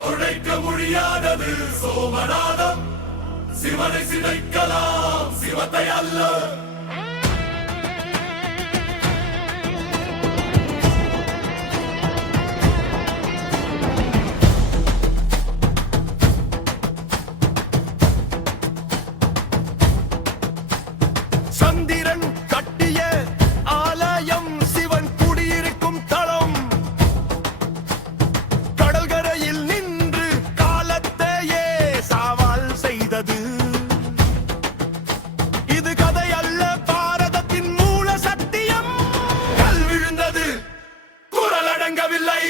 உழைக்க முடியாதது சோமநாதம், சிவனை சிதைக்கலாம் சிவத்தை அல்ல. சந்திரன் கட்டிய ஆலயம், சிவன் குடியிருக்கும் தளம். கடல்கரையில் நின்று காலத்தையே சவால் செய்தது. இது கதை அல்ல, பாரதத்தின் மூல சத்தியம். கல் விழுந்தது, குரல் அடங்கவில்லை.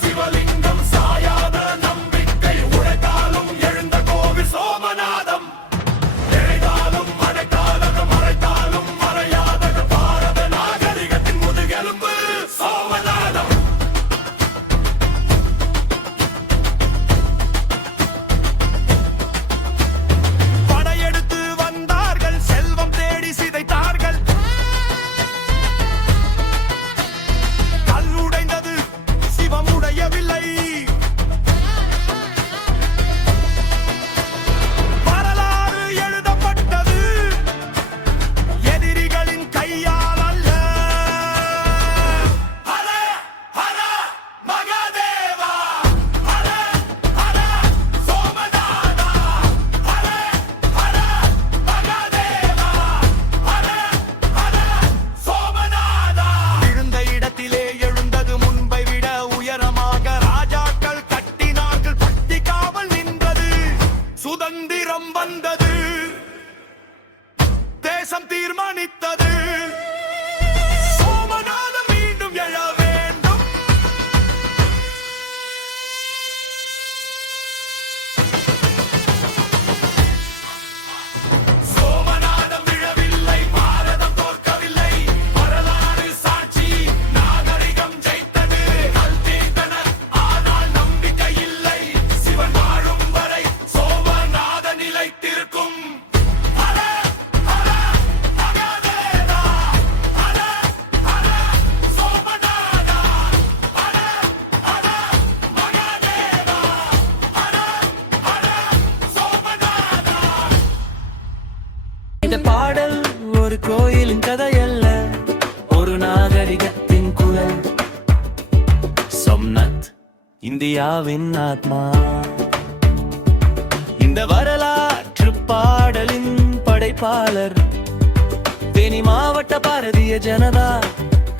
சிவலிங்கம் சாயாத நம்பிக்கை, உழைத்தாலும் எழுந்த கோவில் சோமநாதம். இழைத்தாலும் அடைத்தாலும் மறைத்தாலும் மறையாத பாரத நாகரிகத்தின் முதுகெலும்பு சோமநாதம். படையெடுத்து வந்தார்கள், செல்வம் தேடி சிதைத்தார்கள். கல் உடைந்தது, சிவம் உடையவில்லை. வரலாறு எழுதப்பட்டது எதிரிகளின் கையால் அல்ல. ஹர ஹர மகாதேவா, ஹர ஹர சோமநாதா, ஹர ஹர மகாதேவா, ஹர ஹர சோமநாதா. விழுந்த இடத்திலே எழுந்தது முன்பை விட உயரமாக. ராஜாக்கள் கட்டினார்கள், பட்டி காவல் நின்றது. சுதந்திரம் வந்தது, தேசம் தீர்மானித்தது. சோமநாதம் மீண்டும் எழ வேண்டும். சோமநாதம் விழவில்லை, பாரதம் தோற்கவில்லை. வரலாறு சாட்சி, நாகரிகம் ஜெயித்தது. கல் தீர்த்தனர், ஆனால் நம்பிக்கை இல்லை. சிவன் வாழும் வரை சோமநாத நிலைத்திருக்கும். ஹர ஹர மகாதேவா, ஹர ஹர சோமநாதா, ஹர ஹர மகாதேவா, ஹர ஹர சோமநாதா. இந்த பாடல் ஒரு கோயிலின் கதையல்ல, ஒரு நாகரிகத்தின் குரல். சோம்நாத் இந்தியாவின் ஆத்மா. இந்த வரலாற்று பாடலின் படைப்பாளர் தேனி மாவட்ட பாரதிய ஜனதா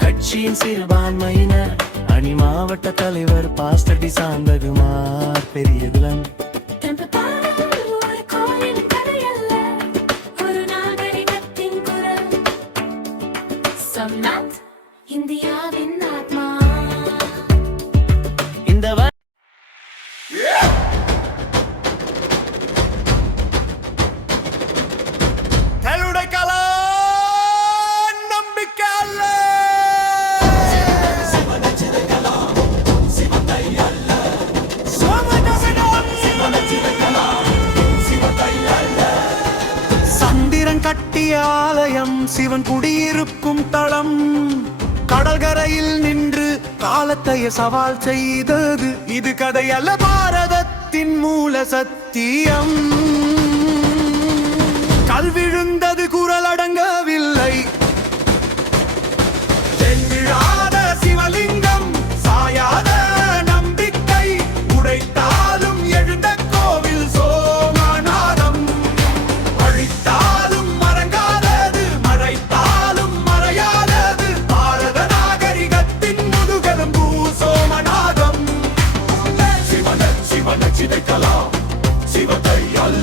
கட்சியின் சிறுபான்மையினர் அணி மாவட்ட தலைவர் பாஸ்டர் டி சாந்தகுமார் பெரியகுளம். ஒரு கோயிலின் கதையல்ல, ஒரு நாகரிகத்தின் குரல். சோம்நாத் இந்தியாவின் ஆத்மா. இந்த கல்லுடைக்கலாம், நம்பிக்கை அல்ல. சந்திரன் கட்டிய ஆலயம், சிவன் குடியிருக்கும் தளம். கடல்கரையில் நின்று காலத்தையே சவால் செய்தது. இது கதை அல்ல, பாரதத்தின் மூல சத்தியம். கல் விழுந்தது, குரல் அடங்கவில்லை. தென்விழாத சிவலிங்கம், சாயாத நம்பிக்கை, உடைத்தாலும் எழுந்த கோவில் சோமநாதம். அழித்தாலும் மறங்காதது, மறைத்தாலும் மறையாதது பாரத நாகரிகத்தின் முதுகெலும்பு சோமநாதம். சிவனை சிதைக்கலாம் சிவத்தை அல்ல.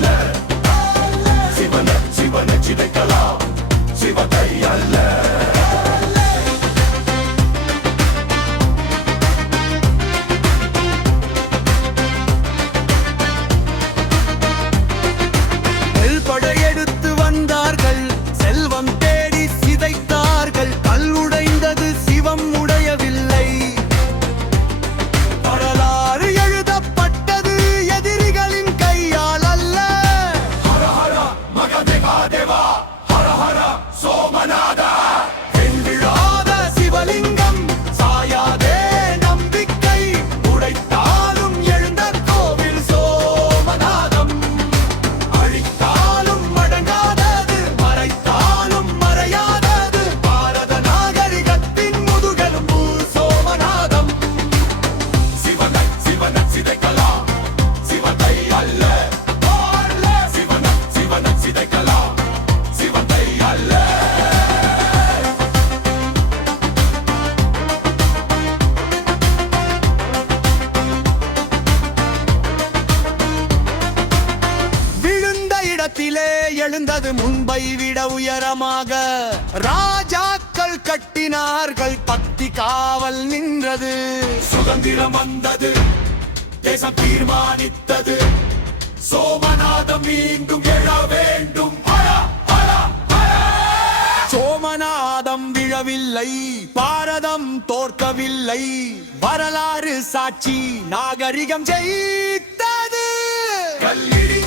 இரும்பை விட உயரமாக ராஜாக்கள் கட்டினார்கள், பக்தி காவல் நின்றது. சுதந்திரம் வந்தது, தேசம் தீர்மானித்தது, சோமநாதம் மீண்டும் எழ வேண்டும். ஹரா, ஹரா, ஹரா. சோமநாதம் விழவில்லை, பாரதம் தோற்கவில்லை, வரலாறு சாட்சி, நாகரிகம் ஜெயித்தது. கல்லிடி